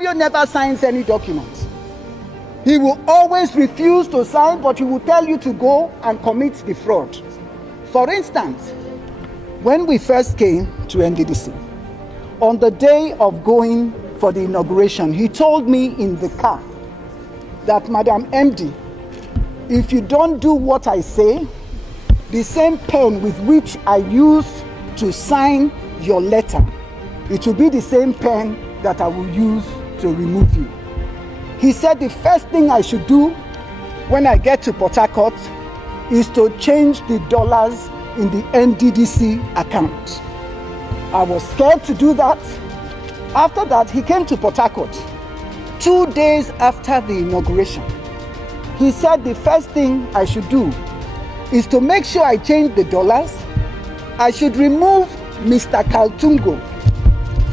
Akpabio never signs any documents. He will always refuse to sign, but he will tell you to go and commit the fraud. For instance, when we first came to NDDC, on the day of going for the inauguration, he told me in the car that, Madam MD, if you don't do what I say, the same pen with which I used to sign your letter, it will be the same pen that I will use to remove you. He said the first thing I should do when I get to Port Harcourt is to change the dollars in the NDDC account. I was scared to do that. After that, he came to Port Harcourt 2 days after the inauguration. He said the first thing I should do is to make sure I change the dollars. I should remove Mr. Kaltungo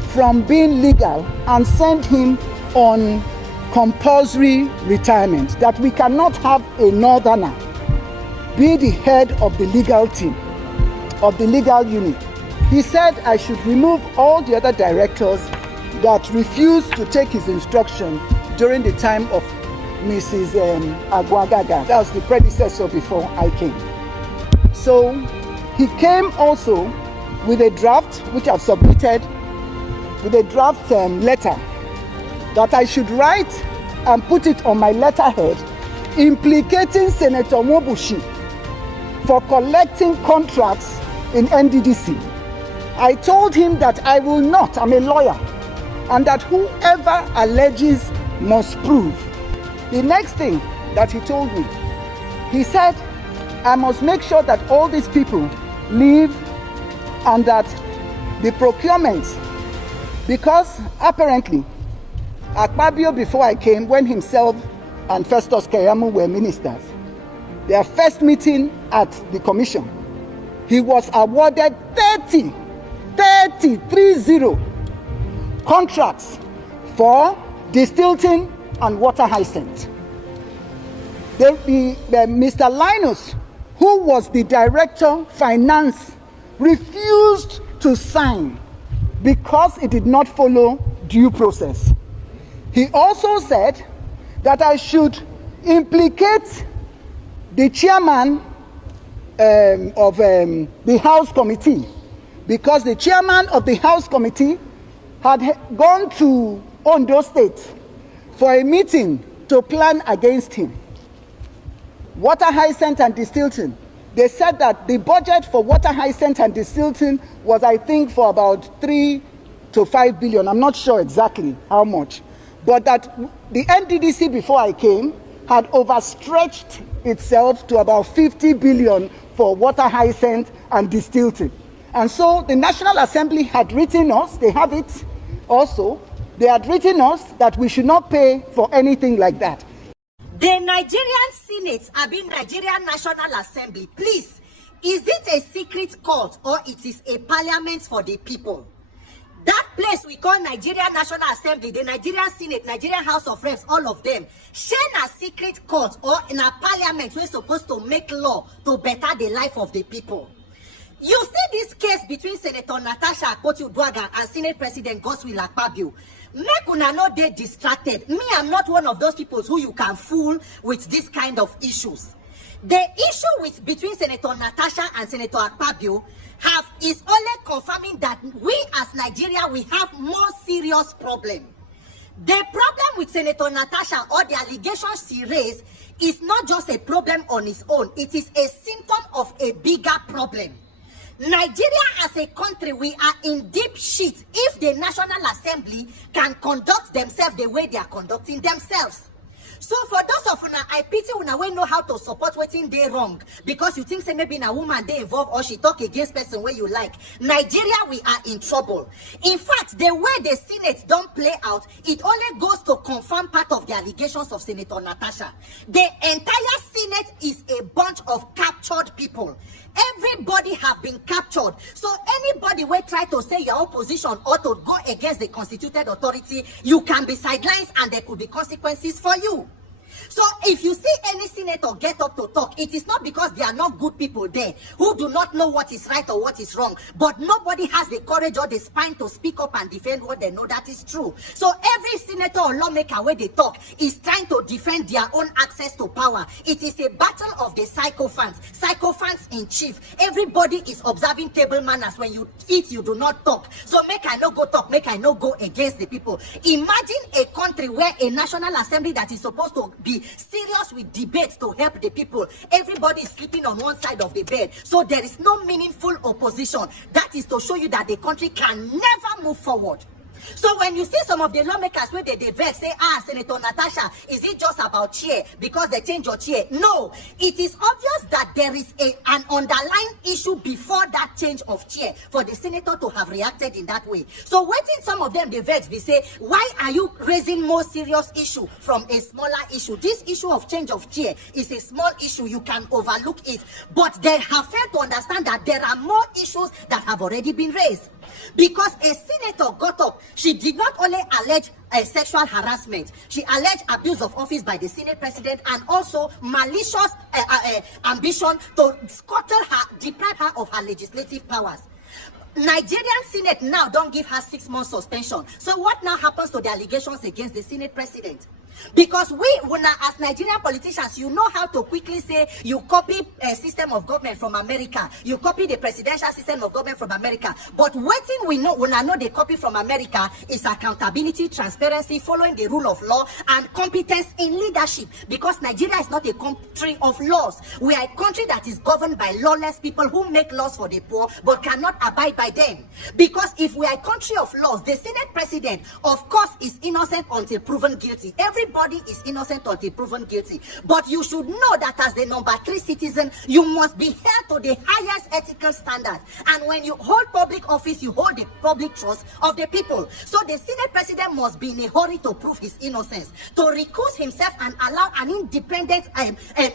from being legal and send him on compulsory retirement, that we cannot have a northerner be the head of the legal team, of the legal unit. He said I should remove all the other directors that refused to take his instruction during the time of Mrs. Agwagaga. That was the predecessor before I came. So he came also with a draft, which I've submitted, with a draft letter that I should write and put it on my letterhead, implicating Senator Mobushi for collecting contracts in NDDC. I told him that I will not, I'm a lawyer, and that whoever alleges must prove. The next thing that he told me, he said, I must make sure that all these people leave and that the procurement, because apparently Akpabio, before I came, when himself and Festus Keyamo were ministers, their first meeting at the commission, he was awarded 30 contracts for distilling and water hyacinth. Mr. Linus, who was the director finance, refused to sign because it did not follow due process. He also said that I should implicate the chairman of the House Committee, because the chairman of the House Committee had gone to Ondo State for a meeting to plan against him. Water hyacinth and distilling. They said that the budget for water hyacinth and distilling was, I think, for about 3 to 5 billion. I'm not sure exactly how much. But that the NDDC, before I came, had overstretched itself to about 50 billion for water hyacinth and distilling. And so the National Assembly had written us, they have it also, they had written us that we should not pay for anything like that. The Nigerian Senate, Nigerian National Assembly, please, is it a secret court or it is a parliament for the people? That place we call Nigerian National Assembly, the Nigerian Senate, Nigerian House of Reps, all of them, share a secret court or in a parliament we're supposed to make law to better the life of the people. You see this case between Senator Natasha Akpoti and Senate President Godswill Akpabio. Make una no dey distracted. Me, I'm not one of those people who you can fool with this kind of issues. The issue between Senator Natasha and Senator Akpabio is only confirming that we as Nigeria, we have more serious problem. The problem with Senator Natasha or the allegations she raised is not just a problem on its own. It is a symptom of a bigger problem. Nigeria as a country, we are in deep shit if the National Assembly can conduct themselves the way they are conducting themselves. So for those of una, I pity una wey know how to support wetin dey wrong because you think say maybe na woman dey involved or she talk against person wey you like. Nigeria, we are in trouble. In fact, the way the Senate don't play out, it only goes to confirm part of the allegations of Senator Natasha. The entire Senate is a bunch of captured people. Everybody have been captured. So anybody will try to say your opposition or to go against the constituted authority, you can be sidelined and there could be consequences for you. So if you see any senator get up to talk, it is not because there are not good people there who do not know what is right or what is wrong, but nobody has the courage or the spine to speak up and defend what they know that is true. So every senator or lawmaker where they talk is trying to defend their own access to power. It is a battle of the sycophants in chief. Everybody is observing table manners. When you eat, you do not talk. So make I no go talk, make I no go against the people. Imagine a country where a National Assembly that is supposed to be serious with debates to help the people, everybody is sleeping on one side of the bed. So there is no meaningful opposition. That is to show you that the country can never move forward. So when you see some of the lawmakers where they vex, say, Senator Natasha, is it just about chair because they change your chair? No, it is obvious that there is an underlying issue before that change of chair for the senator to have reacted in that way. So waiting some of them, they vex, they say, why are you raising more serious issue from a smaller issue? This issue of change of chair is a small issue, you can overlook it. But they have failed to understand that there are more issues that have already been raised. Because a senator got up, she did not only allege sexual harassment, she alleged abuse of office by the Senate president and also malicious ambition to scuttle her, deprive her of her legislative powers. Nigerian Senate now don't give her 6 months suspension. So what now happens to the allegations against the Senate president? Because we, as Nigerian politicians, you know how to quickly say you copy a system of government from America, you copy the presidential system of government from America. But waiting we know they copy from America is accountability, transparency, following the rule of law, and competence in leadership. Because Nigeria is not a country of laws. We are a country that is governed by lawless people who make laws for the poor but cannot abide by them. Because if we are a country of laws, the Senate president, of course, is innocent until proven guilty. Everybody is innocent until proven guilty. But you should know that as the number 3 citizen, you must be held to the highest ethical standards. And when you hold public office, you hold the public trust of the people. So the Senate president must be in a hurry to prove his innocence, to recuse himself and allow an independent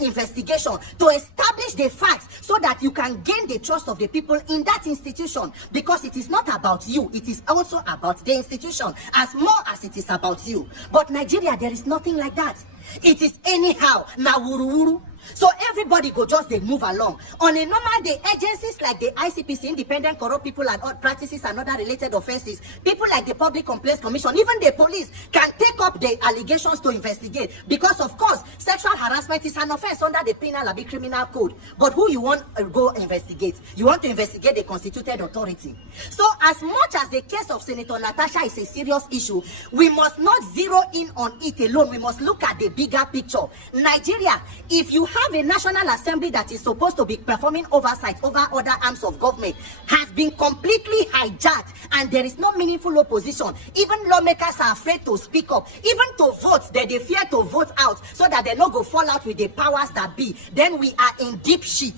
investigation to establish the facts so that you can gain the trust of the people in that institution. Because it is not about you, it is also about the institution as more as it is about you. But Nigeria, there is nothing like that. It is anyhow, na wuru wuru. So everybody go just they move along. On a normal day, agencies like the ICPC, Independent Corrupt People and Practices and Other Related Offenses, people like the Public Complaints Commission, even the police can take up the allegations to investigate. Because of course, sexual harassment is an offense under the Penal and Criminal Code. But who you want to go investigate? You want to investigate the constituted authority. So as much as the case of Senator Natasha is a serious issue, we must not zero in on it alone. We must look at the bigger picture. Nigeria, if you have a National Assembly that is supposed to be performing oversight over other arms of government, has been completely hijacked, and there is no meaningful opposition. Even lawmakers are afraid to speak up, even to vote. They fear to vote out so that they not go fall out with the powers that be. Then we are in deep shit.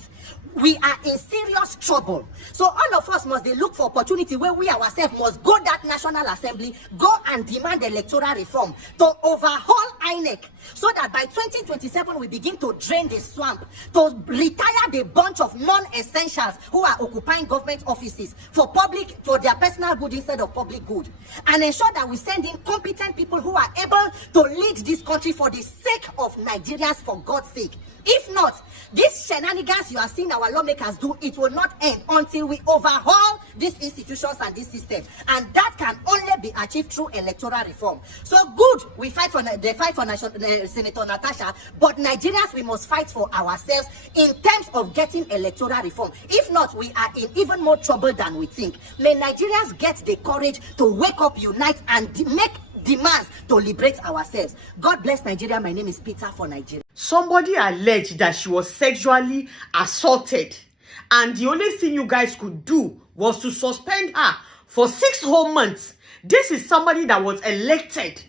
We are in serious trouble. So all of us must look for opportunity where we ourselves must go that National Assembly, go and demand electoral reform to overhaul INEC so that by 2027 we begin to drain the swamp, to retire the bunch of non-essentials who are occupying government offices for their personal good instead of public good, and ensure that we send in competent people who are able to lead this country for the sake of Nigerians, for God's sake. If not, these shenanigans you are seeing our lawmakers do, it will not end until we overhaul these institutions and this system. And that can only be achieved through electoral reform. So good, we fight for Senator Natasha, but Nigerians, we must fight for ourselves in terms of getting electoral reform. If not, we are in even more trouble than we think. May Nigerians get the courage to wake up, unite, and make demands to liberate ourselves. God bless Nigeria. My name is Peter for Nigeria. Somebody alleged that she was sexually assaulted, and the only thing you guys could do was to suspend her for 6 whole months. This is somebody that was elected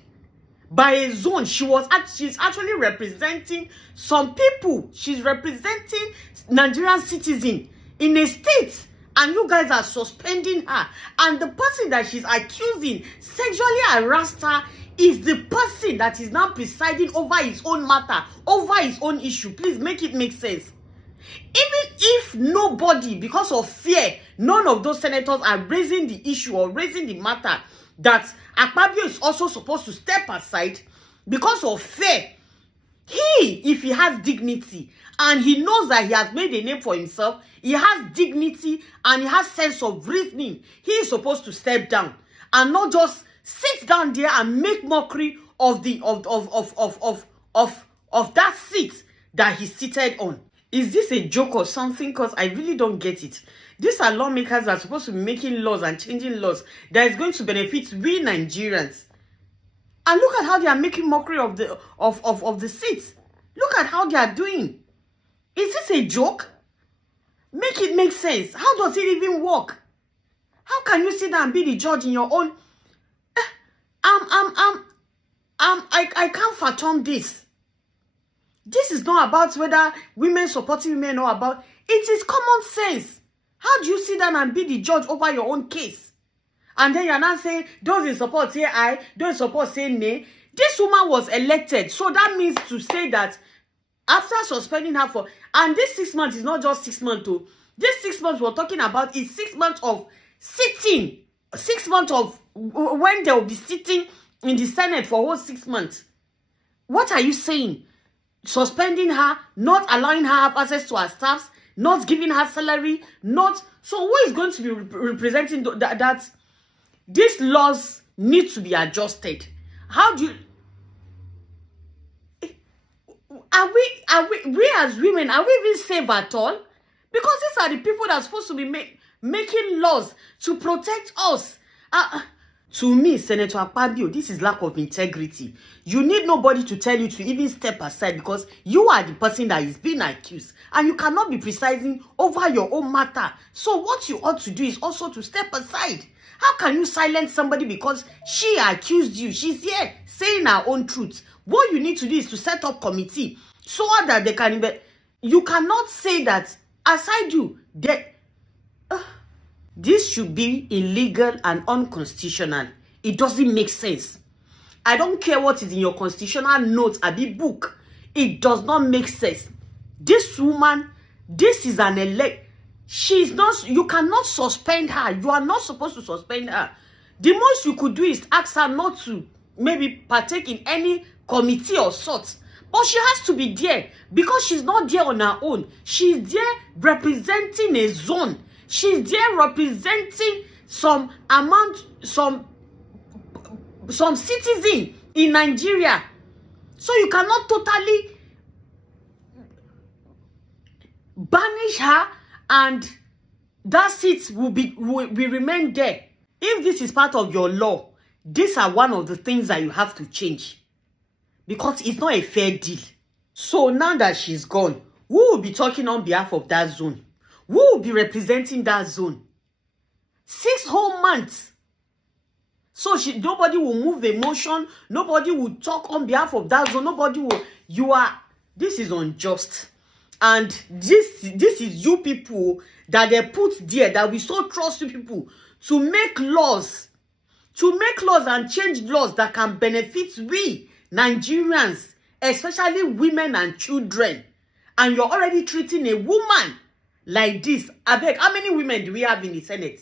by a zone. She's actually representing some people. She's representing Nigerian citizens in a state, and you guys are suspending her. And the person that she's accusing sexually harassed her is the person that is now presiding over his own matter, over his own issue. Please make it make sense. Even if nobody, because of fear, none of those senators are raising the issue or raising the matter that Akpabio is also supposed to step aside because of fear, if he has dignity and he knows that he has made a name for himself, he has dignity and he has sense of reasoning, he is supposed to step down and not just sit down there and make mockery of that seat that he's seated on. Is this a joke or something? Because I really don't get it. These are lawmakers that are supposed to be making laws and changing laws that is going to benefit we Nigerians. And look at how they are making mockery of the seats. Look at how they are doing. Is this a joke? Make it make sense. How does it even work? How can you sit down and be the judge in your own? I can't fathom this. This is not about whether women supporting women or about. It is common sense. How do you sit down and be the judge over your own case? And then you're not saying, those in support say aye, those in support say nay. This woman was elected. So that means to say that after suspending her for, and this 6 months is not just 6 months too. This 6 months we're talking about is 6 months of sitting. 6 months of when they will be sitting in the Senate for whole 6 months. What are you saying? Suspending her, not allowing her have access to her staffs, not giving her salary, not. So who is going to be representing that these laws need to be adjusted? How do you? Are we as women, are we even safe at all? Because these are the people that are supposed to be making laws to protect us. To me, Senator Akpabio, this is lack of integrity. You need nobody to tell you to even step aside because you are the person that is being accused and you cannot be presiding over your own matter. So what you ought to do is also to step aside. How can you silence somebody because she accused you? She's here saying her own truth. What you need to do is to set up committee so that they can. You cannot say that aside you that. This should be illegal and unconstitutional. It doesn't make sense. I don't care what is in your constitutional note or the book. It does not make sense. This woman, this is an elect. She's not, you cannot suspend her. You are not supposed to suspend her. The most you could do is ask her not to maybe partake in any committee or sorts. But she has to be there because she's not there on her own. She's there representing a zone. She's there representing some citizen in Nigeria. So you cannot totally banish her and that seat will remain there. If this is part of your law, these are one of the things that you have to change. Because it's not a fair deal. So now that she's gone, who will be talking on behalf of that zone? Who will be representing that zone? 6 whole months. So nobody will move a motion. Nobody will talk on behalf of that zone. Nobody will. This is unjust. And this is you people that they put there, that we so trust you people to make laws. To make laws and change laws that can benefit we Nigerians, especially women and children. And you're already treating a woman like this. I beg, how many women do we have in the Senate?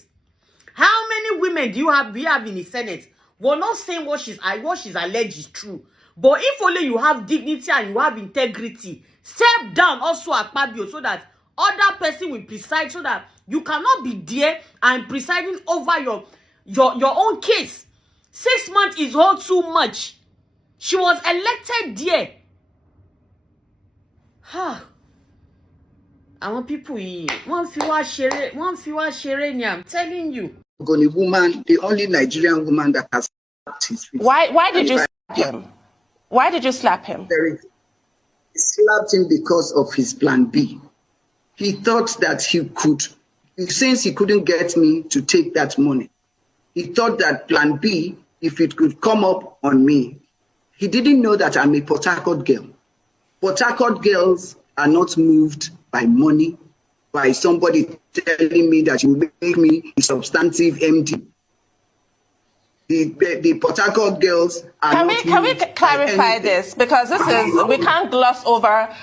How many women do we have in the Senate? We're not saying what she's alleged is true. But if only you have dignity and you have integrity, step down also Akpabio so that other person will preside, so that you cannot be there and presiding over your own case. 6 months is all too much. She was elected there. I want people here. One fewer share, I'm telling you. Goni woman, the only Nigerian woman that has slapped his face. Why did you slap him? Why did you slap him? He slapped him because of his plan B. He thought that he could, since he couldn't get me to take that money, he thought that plan B, if it could come up on me. He didn't know that I'm a Port Harcourt girl. Port Harcourt girls are not moved by money, by somebody telling me that you make me a substantive MD. The Port Harcourt girls are Can we clarify this? Because we can't gloss over.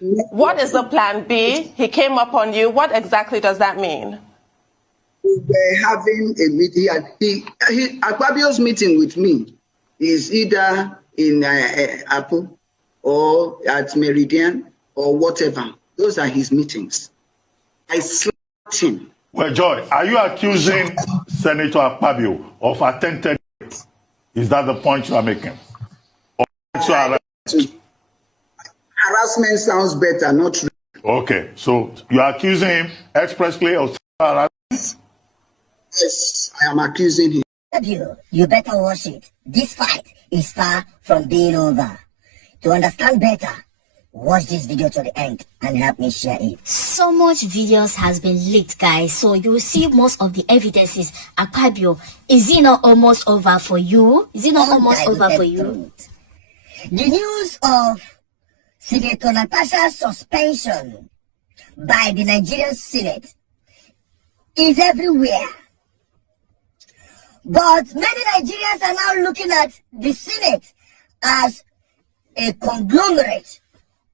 What is the plan B? He came up on you. What exactly does that mean? We were having a meeting. Akpabio's meeting with me is either in Apple or at Meridian or whatever. Those are his meetings. I slapped him. Well, Joy, are you accusing Senator Akpabio of attempted rape? Is that the point you are making? Harassment sounds better, not true. Okay, so you are accusing him expressly of harassment? Yes, I am accusing him. You better watch it. This fight is far from being over. To understand better, watch this video to the end and help me share it. So much videos has been leaked, guys, so you will see most of the evidences. Akpabio, is it not almost over for you? Is it not almost over for you? The news of Senator Natasha's suspension by the Nigerian Senate is everywhere. But many Nigerians are now looking at the Senate as a conglomerate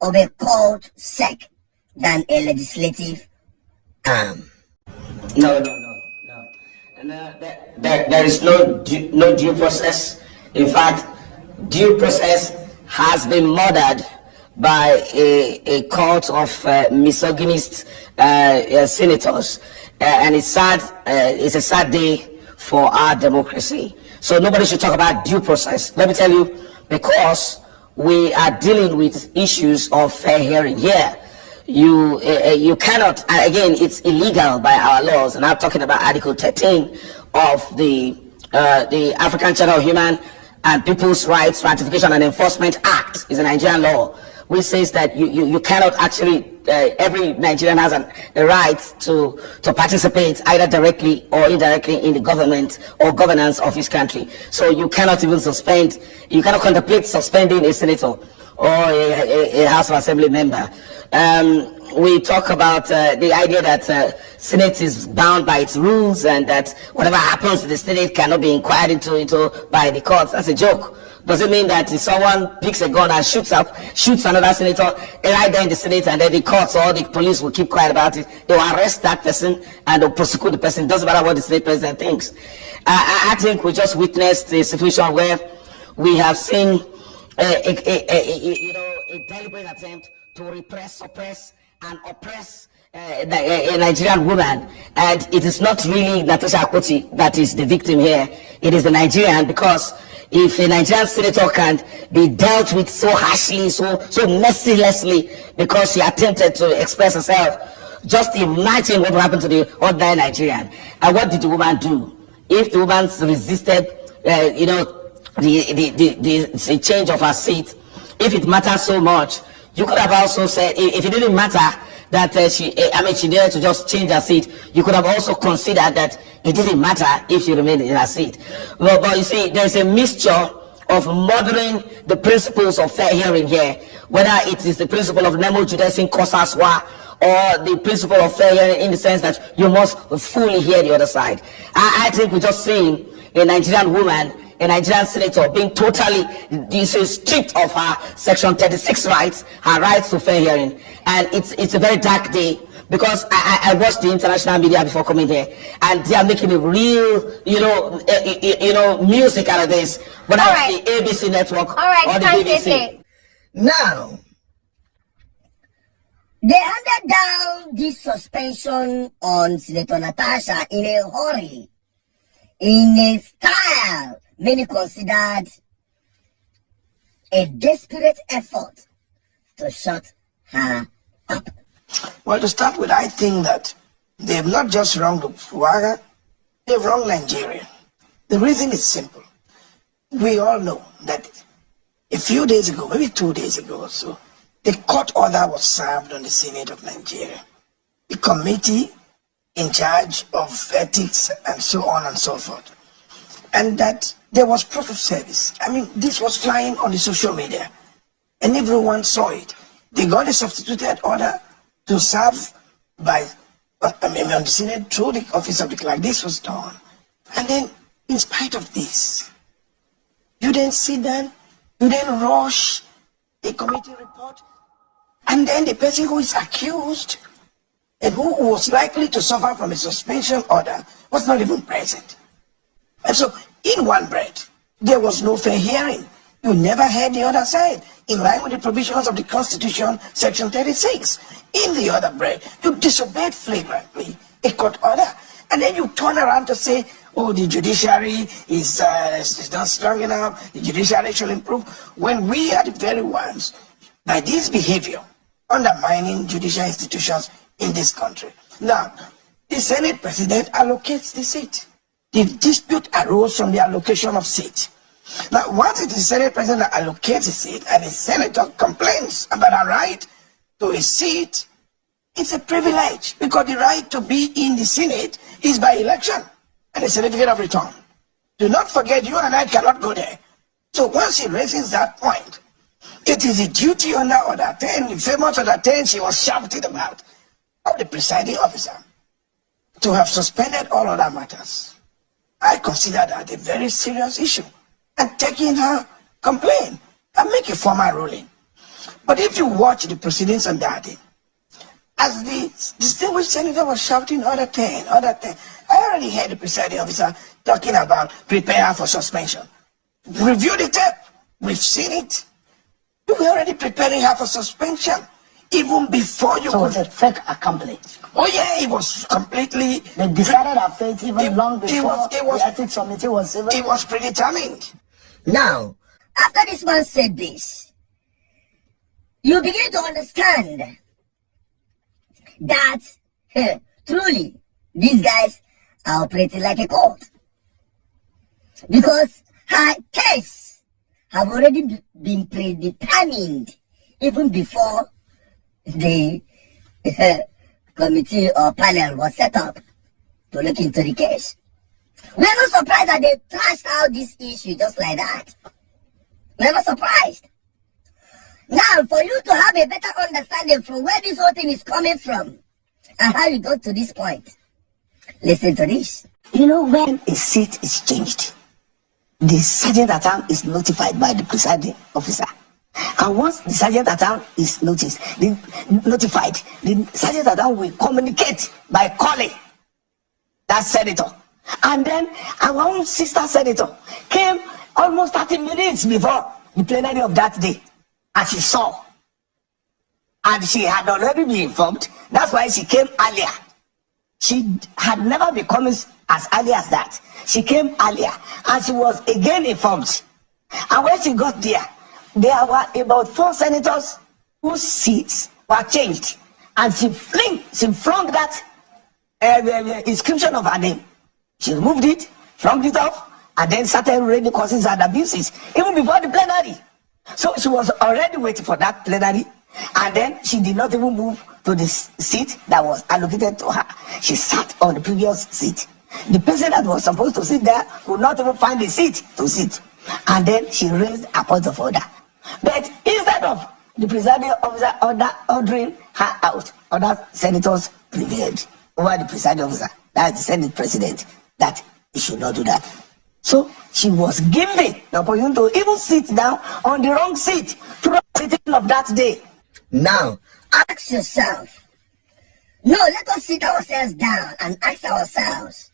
of a court sec than a legislative arm. No. There is no due process. In fact, due process has been murdered by a court of misogynist senators, and it's sad. It's a sad day for our democracy. So nobody should talk about due process. Let me tell you, because we are dealing with issues of fair hearing here. You cannot, and again, it's illegal by our laws, and I'm talking about Article 13 of the African Charter of Human and People's Rights Ratification and Enforcement Act. Is a Nigerian law, which says that you cannot actually, every Nigerian has a right to participate either directly or indirectly in the government or governance of his country. So you cannot even you cannot contemplate suspending a senator or a House of Assembly member. We talk about the idea that Senate is bound by its rules and that whatever happens to the Senate cannot be inquired into by the courts. That's a joke. Does it mean that if someone picks a gun and shoots another senator right there in the Senate, and then the courts or the police will keep quiet about it? They will arrest that person and they'll prosecute the person. It doesn't matter what the Senate president thinks. I think we just witnessed a situation where we have seen a deliberate attempt to repress, suppress, and oppress a Nigerian woman, and it is not really Natasha Akpoti that is the victim here. It is the Nigerian, because if a Nigerian senator can be dealt with so harshly, so mercilessly, because she attempted to express herself, just imagine what will happen to the ordinary Nigerian. And what did the woman do? If the woman resisted, the change of her seat, if it matters so much, you could have also said, if it didn't matter that she needed to just change her seat, you could have also considered that it didn't matter if she remained in her seat. But you see, there's a mixture of murdering the principles of fair hearing here, whether it is the principle of nemo judesin cosa sua, or the principle of fair hearing in the sense that you must fully hear the other side. I think we're just seeing a Nigerian woman, a Nigerian senator, being totally stripped of her Section 36 rights, her rights to fair hearing. And it's a very dark day, because I watched the international media before coming here, and they are making a real, music out of this, whether it's the ABC network or the BBC. Now, they handed down this suspension on Senator Natasha in a hurry, in a style many considered a desperate effort to shut her up. Well, to start with, I think that they've not just wronged Fuaga, they've wronged Nigeria. The reason is simple. We all know that a few days ago, maybe 2 days ago or so, a court order was served on the Senate of Nigeria, the committee in charge of ethics and so on and so forth. And that there was proof of service. I mean, this was flying on the social media, and everyone saw it. They got a substituted order to serve by, on the Senate through the office of the clerk. This was done. And then, in spite of this, you didn't sit down, you didn't rush a committee report, and then the person who is accused and who was likely to suffer from a suspension order was not even present. And so, in one breath, there was no fair hearing. You never heard the other side, in line with the provisions of the Constitution, Section 36. In the other breath, you disobeyed flagrantly a court order. And then you turn around to say, oh, the judiciary is not strong enough, the judiciary should improve, when we are the very ones, by this behavior, undermining judicial institutions in this country. Now, the Senate President allocates the seat. The dispute arose from the allocation of seat. Now, once it is the Senate President that allocates a seat and the senator complains about a right to a seat, it's a privilege, because the right to be in the Senate is by election and a certificate of return. Do not forget, you and I cannot go there. So once he raises that point, it is a duty under Order 10, the famous Order 10 she was shouting about, of the presiding officer to have suspended all other matters. I consider that a very serious issue, and taking her complaint and make a formal ruling. But if you watch the proceedings on that day, as the distinguished senator was shouting Order 10, Order 10, I already heard the presiding officer talking about prepare for suspension. Review the tape. We've seen it. You were already preparing her for suspension even before you So it's a fake complaint. Oh yeah, it was completely... They decided our fate even long before the ethics committee was even... It was predetermined. Now, after this man said this, you begin to understand that truly these guys are operating like a court, because her case have already been predetermined even before the committee or panel was set up to look into the case. We are not surprised that they trashed out this issue just like that. We are not surprised. Now, for you to have a better understanding from where this whole thing is coming from and how you got to this point, listen to this. You know, when a seat is changed, the sergeant at arms is notified by the presiding officer. And once the sergeant at arms is notified, the sergeant at arms will communicate by calling that senator. And then our own sister senator came almost 30 minutes before the plenary of that day, as she saw. And she had already been informed. That's why she came earlier. She had never been coming as early as that. She came earlier, and she was again informed. And when she got there were about 4 senators whose seats were changed. And she flung that inscription of her name. She removed it, flung it off, and then started reading causes and abuses, even before the plenary. So she was already waiting for that plenary, and then she did not even move to the seat that was allocated to her. She sat on the previous seat. The person that was supposed to sit there could not even find a seat to sit. And then she raised a point of order. But instead of the presiding officer ordering her out, other senators prevailed over the presiding officer, that's the Senate president, that he should not do that. So she was given the opportunity to even sit down on the wrong seat throughout the sitting of that day. Now, ask yourself. No, let us sit ourselves down and ask ourselves.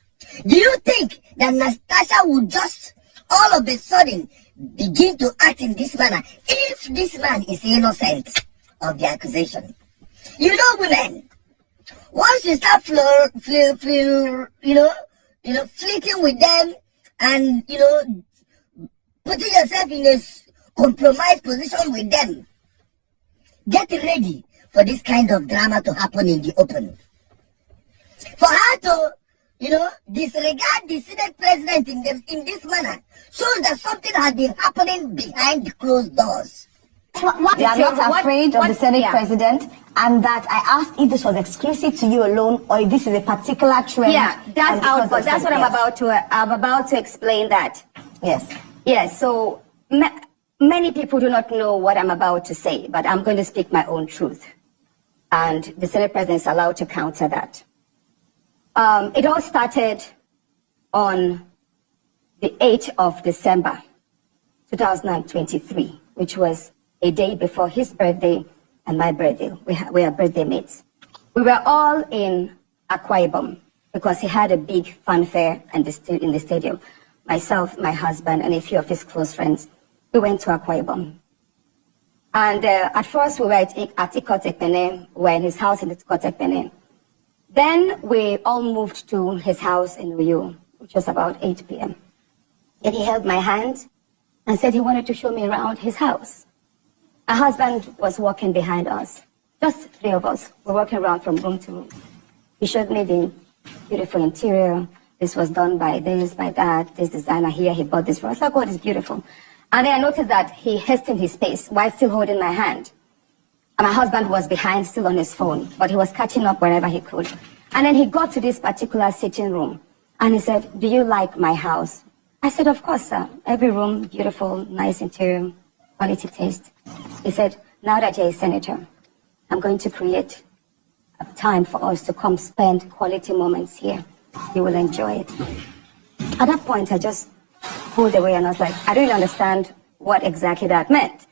Do you think that Natasha would just all of a sudden begin to act in this manner if this man is innocent of the accusation? You know, women, once you start fleeting with them and, putting yourself in a compromised position with them, get ready for this kind of drama to happen in the open. For her to, disregard the Senate president in this manner shows that something has been happening behind the closed doors. They are not afraid of the Senate president, and that I asked if this was exclusive to you alone or if this is a particular trend. Yeah, that's what I'm about to explain that. Yes. Yes, so many people do not know what I'm about to say, but I'm going to speak my own truth. And the Senate president is allowed to counter that. It all started on the 8th of December, 2023, which was a day before his birthday and my birthday. We are birthday mates. We were all in Akwa Ibom because he had a big fanfare in the stadium. Myself, my husband, and a few of his close friends, we went to Akwa Ibom. And at first we were at Ikotekpene, we were in his house in Ikotekpene. Then we all moved to his house in Uyo. which was about 8 p.m. And he held my hand and said he wanted to show me around his house. My husband was walking behind us. Just 3 of us were walking around from room to room. He showed me the beautiful interior. This was done by this, by that, this designer here, he bought this for us. I was like, oh, it's beautiful. And then I noticed that he hastened his pace while still holding my hand. And my husband was behind, still on his phone, but he was catching up wherever he could. And then he got to this particular sitting room, and he said, do you like my house? I said, of course, sir. Every room, beautiful, nice interior, quality taste. He said, now that you're a senator, I'm going to create a time for us to come spend quality moments here. You will enjoy it. At that point, I just pulled away and I was like, I don't understand what exactly that meant.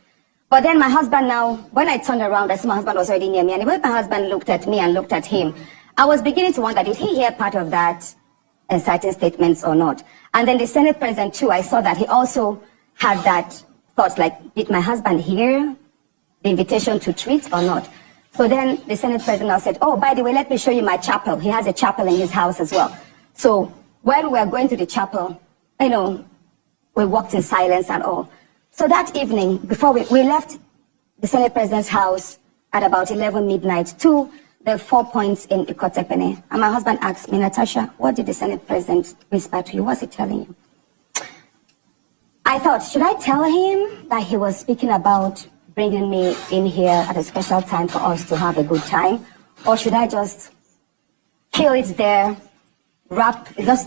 But then my husband now, when I turned around, I saw my husband was already near me. And when my husband looked at me and looked at him, I was beginning to wonder, did he hear part of that certain statements or not? And then the Senate President too, I saw that he also had that thought, like, did my husband hear the invitation to treat or not? So then the Senate President now said, oh, by the way, let me show you my chapel. He has a chapel in his house as well. So when we were going to the chapel, you know, we walked in silence and all. So that evening, before we left the Senate President's house at about 11 midnight to the 4 Points in Ikotepene. And my husband asked me, Natasha, what did the Senate President whisper to you? What's he telling you? I thought, should I tell him that he was speaking about bringing me in here at a special time for us to have a good time? Or should I just kill it there, wrap it as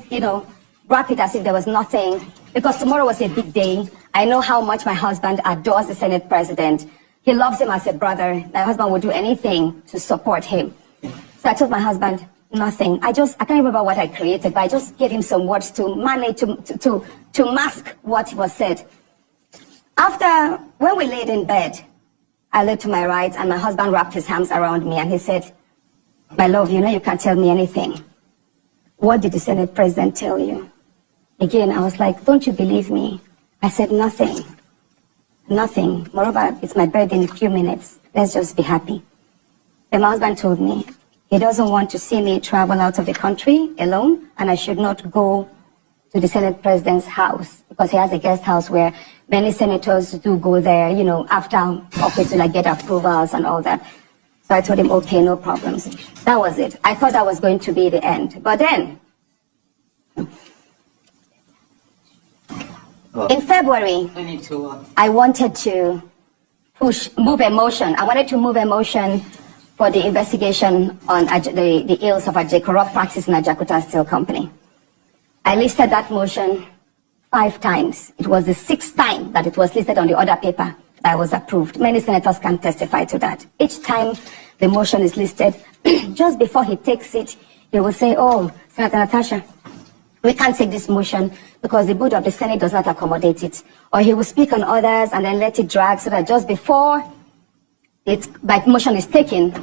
if there was nothing? Because tomorrow was a big day. I know how much my husband adores the Senate President. He loves him as a brother. My husband would do anything to support him. So I told my husband, nothing. I can't remember what I created, but I just gave him some words to manage, to mask what was said. After, when we laid in bed, I lay to my right and my husband wrapped his arms around me and he said, my love, you know you can't tell me anything. What did the Senate President tell you? Again, I was like, don't you believe me? I said, nothing. Nothing. Moreover, it's my birthday in a few minutes. Let's just be happy. Then my husband told me he doesn't want to see me travel out of the country alone, and I should not go to the Senate President's house because he has a guest house where many senators do go there, you know, after office to like get approvals and all that. So I told him, okay, no problems. That was it. I thought that was going to be the end. But then, in February, I wanted to move a motion. I wanted to move a motion for the investigation on the ills of corrupt practice in Ajakuta Steel Company. I listed that motion 5 times. It was the 6th time that it was listed on the order paper that was approved. Many senators can testify to that. Each time the motion is listed, just before he takes it, he will say, oh, Senator Natasha, we can't take this motion because the board of the Senate does not accommodate it. Or he will speak on others and then let it drag so that just before that motion is taken,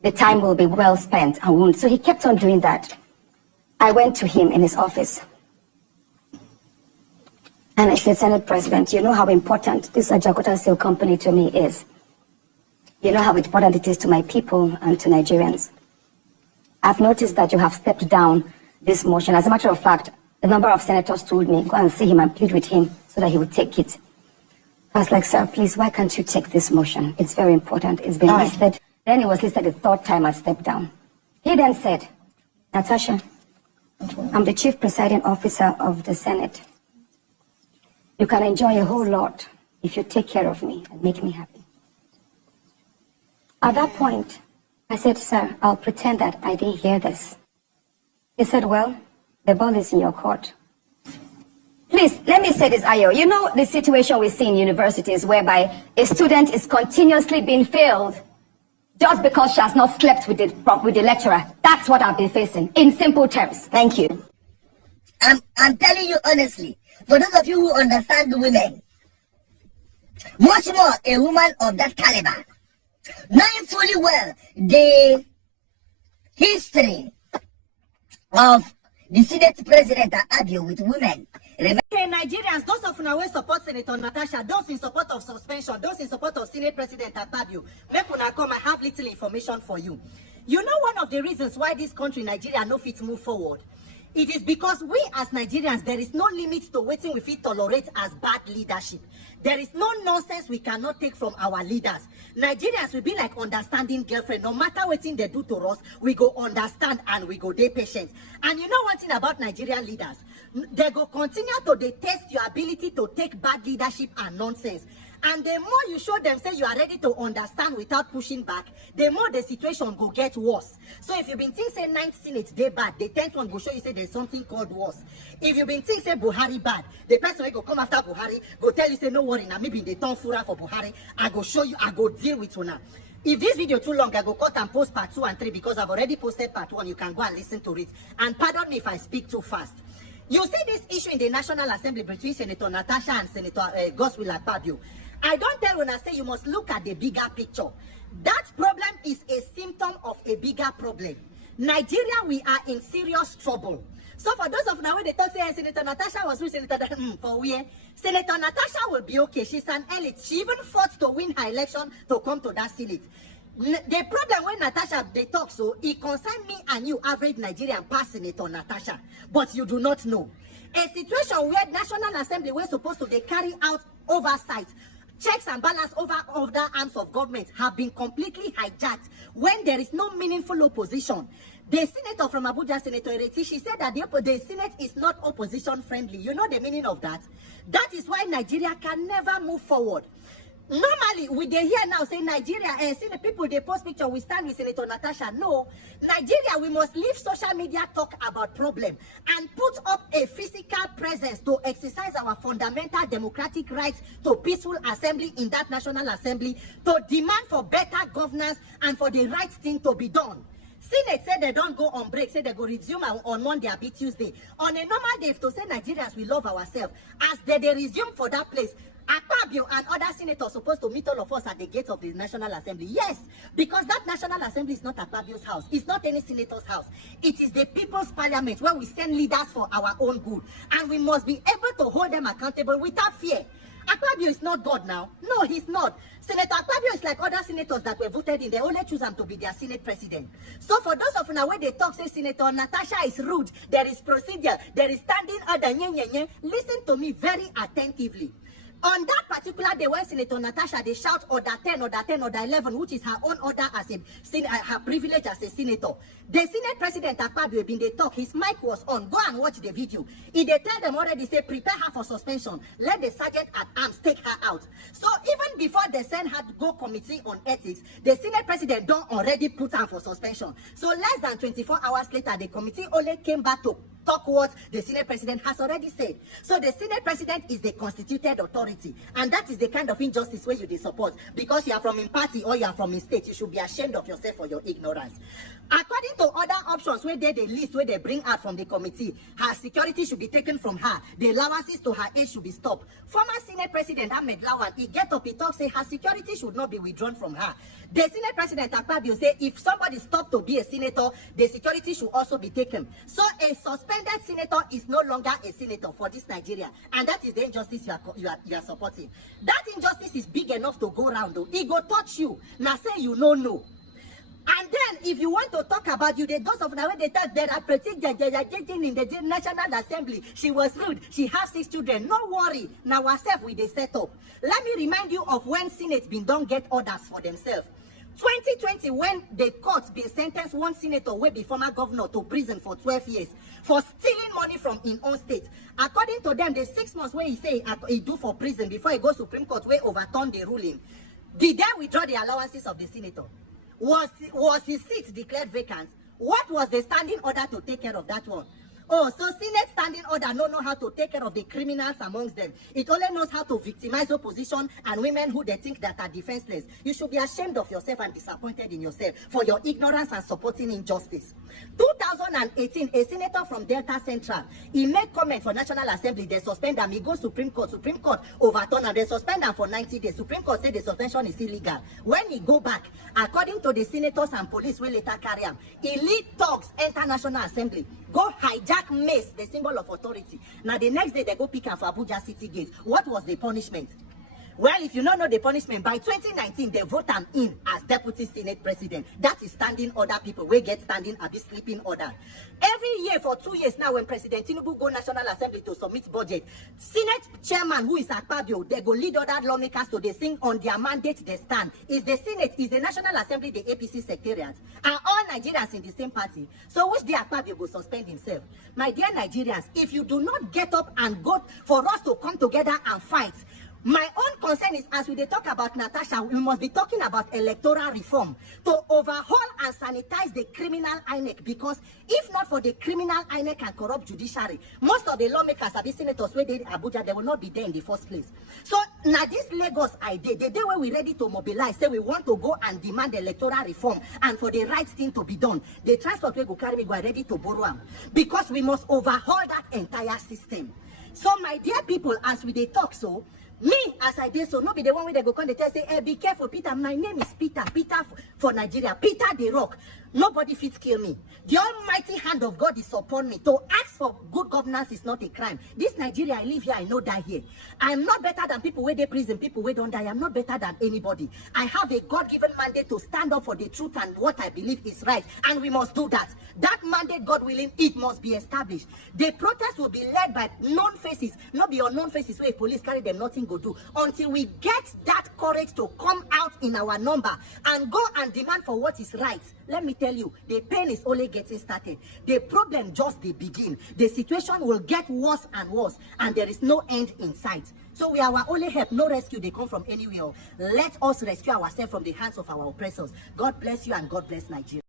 the time will be well spent and won't. So he kept on doing that. I went to him in his office. And I said, Senate President, you know how important this Ajakuta Steel Company to me is. You know how important it is to my people and to Nigerians. I've noticed that you have stepped down this motion. As a matter of fact, a number of senators told me, go and see him and plead with him so that he would take it. I was like, sir, please, why can't you take this motion? It's very important. It's been listed. Then it was listed the 3rd time I stepped down. He then said, Natasha, I'm the chief presiding officer of the Senate. You can enjoy a whole lot if you take care of me and make me happy. At that point, I said, sir, I'll pretend that I didn't hear this. He said, well, the ball is in your court. Please, let me say this, Ayo. You know the situation we see in universities whereby a student is continuously being failed just because she has not slept with the lecturer. That's what I've been facing, in simple terms. Thank you. I'm telling you honestly, for those of you who understand the women, much more a woman of that caliber, knowing fully well the history of the Senate President Akpabio with women. Okay, Nigerians, those of you who support Senator Natasha, those in support of suspension, those in support of Senate President Akpabio, make una come, I have little information for you. You know one of the reasons why this country, Nigeria, no fit move forward It is because we as Nigerians, there is no limit to waiting we fit tolerate as bad leadership. There is no nonsense we cannot take from our leaders. Nigerians will be like understanding girlfriend. No matter what thing they do to us, we go understand and we go dey patient. And you know one thing about Nigerian leaders? They go continue to dey test your ability to take bad leadership and nonsense. And the more you show them, say you are ready to understand without pushing back, the more the situation go get worse. So if you've been thinking, say, 9th Senate, they bad, the 10th one go show you, say, there's something called worse. If you've been thinking, say, Buhari bad, the person will go come after Buhari, go tell you, say, no worry, now maybe they turn fura for Buhari, I go show you, I go deal with you now. If this video too long, I go cut and post part 2 and 3 because I've already posted part 1. You can go and listen to it. And pardon me if I speak too fast. You see this issue in the National Assembly between Senator Natasha and Senator Akpabio. I don't tell when I say you must look at the bigger picture. That problem is a symptom of a bigger problem. Nigeria, we are in serious trouble. So for those of now when they talk, say Senator Natasha was with Senator for where Senator Natasha will be okay. She's an elite. She even fought to win her election to come to that Senate. The problem when Natasha they talk so it concern me and you average Nigerian pass Senator Natasha, but you do not know a situation where National Assembly was supposed to they carry out oversight. Checks and balance over other arms of government have been completely hijacked when there is no meaningful opposition. The senator from Abuja, Senator Ereti, she said that the Senate is not opposition friendly. You know the meaning of that? That is why Nigeria can never move forward. Normally, we they hear now say Nigeria, see the people they post picture, we stand with Senator Natasha. No, Nigeria, we must leave social media talk about problem and put up a physical presence to exercise our fundamental democratic rights to peaceful assembly in that National Assembly, to demand for better governance and for the right thing to be done. Senate said they don't go on break, say they go resume on Monday, be Tuesday. On a normal day, to say Nigerians, we love ourselves. As they resume for that place, Akpabio and other senators supposed to meet all of us at the gates of the National Assembly. Yes, because that National Assembly is not Akpabio's house. It's not any senator's house. It is the people's parliament where we send leaders for our own good. And we must be able to hold them accountable without fear. Akpabio is not God now. No, he's not. Senator Akpabio is like other senators that were voted in. They only choose him to be their Senate president. So for those of you where they talk, say Senator Natasha is rude, there is procedure, there is standing order, listen to me very attentively. On that particular day when Senator Natasha, they shout order 10, order 10, order 11, which is her own order as her privilege as a senator. The Senate President Akpabio, when they talk, his mic was on. Go and watch the video. If they tell them already, say prepare her for suspension, let the sergeant at arms take her out. So even before they send her to go committee on ethics, the Senate President don't already put her for suspension. So less than 24 hours later, the committee only came back to talk what the Senate President has already said. So the Senate President is the constituted authority, and that is the kind of injustice where you support. Because you are from a party or you are from a state, you should be ashamed of yourself for your ignorance. According to other options where they the list where they bring out from the committee, her security should be taken from her. The allowances to her age should be stopped. Former Senate President Ahmed Lawan, he get up, he talks, say her security should not be withdrawn from her. The Senate President Akpabio say if somebody stopped to be a senator, the security should also be taken. So a suspended senator is no longer a senator for this Nigeria, and that is the injustice you are supporting. That injustice is big enough to go around though. It go touch you. Now say you no. And then, if you want to talk about you, the those of now they talk there are protected in the National Assembly. She was rude. She has 6 children. No worry. Now ourselves we they set up. Let me remind you of when Senate been don't get orders for themselves. 2020, when the court been sentenced one senator way be former governor to prison for 12 years for stealing money from his own state. According to them, the 6 months where he say he do for prison before he goes to Supreme Court where overturn the ruling. Did they withdraw the allowances of the senator? Was his seat declared vacant? What was the standing order to take care of that one? Oh, so Senate standing order don't know how to take care of the criminals amongst them. It only knows how to victimize opposition and women who they think that are defenseless. You should be ashamed of yourself and disappointed in yourself for your ignorance and supporting injustice. 2018, a senator from Delta Central, he made comment for National Assembly. They suspend him. He goes Supreme Court overturn and they suspend him for 90 days. Supreme Court said the suspension is illegal. When he go back, according to the senators and police will later carry him, elite thugs enter National Assembly, go hijack mace, the symbol of authority. Now the next day they go pick him for Abuja City Gate. What was the punishment? Well, if you don't know the punishment, by 2019, they vote him in as Deputy Senate President. That is standing order people. We get standing at this sleeping order. Every year for 2 years now, when President Tinubu go National Assembly to submit budget, Senate Chairman, who is Akpabio, they go lead other lawmakers to they sing on their mandate they stand. Is the Senate, is the National Assembly, the APC Secretariat, and all Nigerians in the same party. So which the Akpabio go suspend himself? My dear Nigerians, if you do not get up and go for us to come together and fight, my own concern is, as we talk about Natasha, we must be talking about electoral reform to overhaul and sanitize the criminal INEC, because if not for the criminal INEC and corrupt judiciary, most of the lawmakers, the senators where they in Abuja, they will not be there in the first place. So now this Lagos idea, the day where we're ready to mobilize, say we want to go and demand electoral reform and for the right thing to be done, the transport way go carry me, we are ready to borrow them, because we must overhaul that entire system. So my dear people, as we talk so, me, as I did so, no be the one way they go come, they tell say, hey, be careful, Peter. My name is Peter. Peter for Nigeria. Peter the Rock. Nobody fits kill me. The almighty hand of God is upon me. To ask for good governance is not a crime. This Nigeria, I live here, I know die here. I am not better than people where they prison, people where don't die. I am not better than anybody. I have a God-given mandate to stand up for the truth and what I believe is right. And we must do that. That mandate, God willing, it must be established. The protest will be led by known faces, not be unknown faces where if police carry them, nothing go do. Until we get that courage to come out in our number and go and demand for what is right. Let me tell you, the pain is only getting started. The problem just the begin. The situation will get worse and worse, and there is no end in sight. So we are our only help, no rescue. They come from anywhere. Let us rescue ourselves from the hands of our oppressors. God bless you and God bless Nigeria.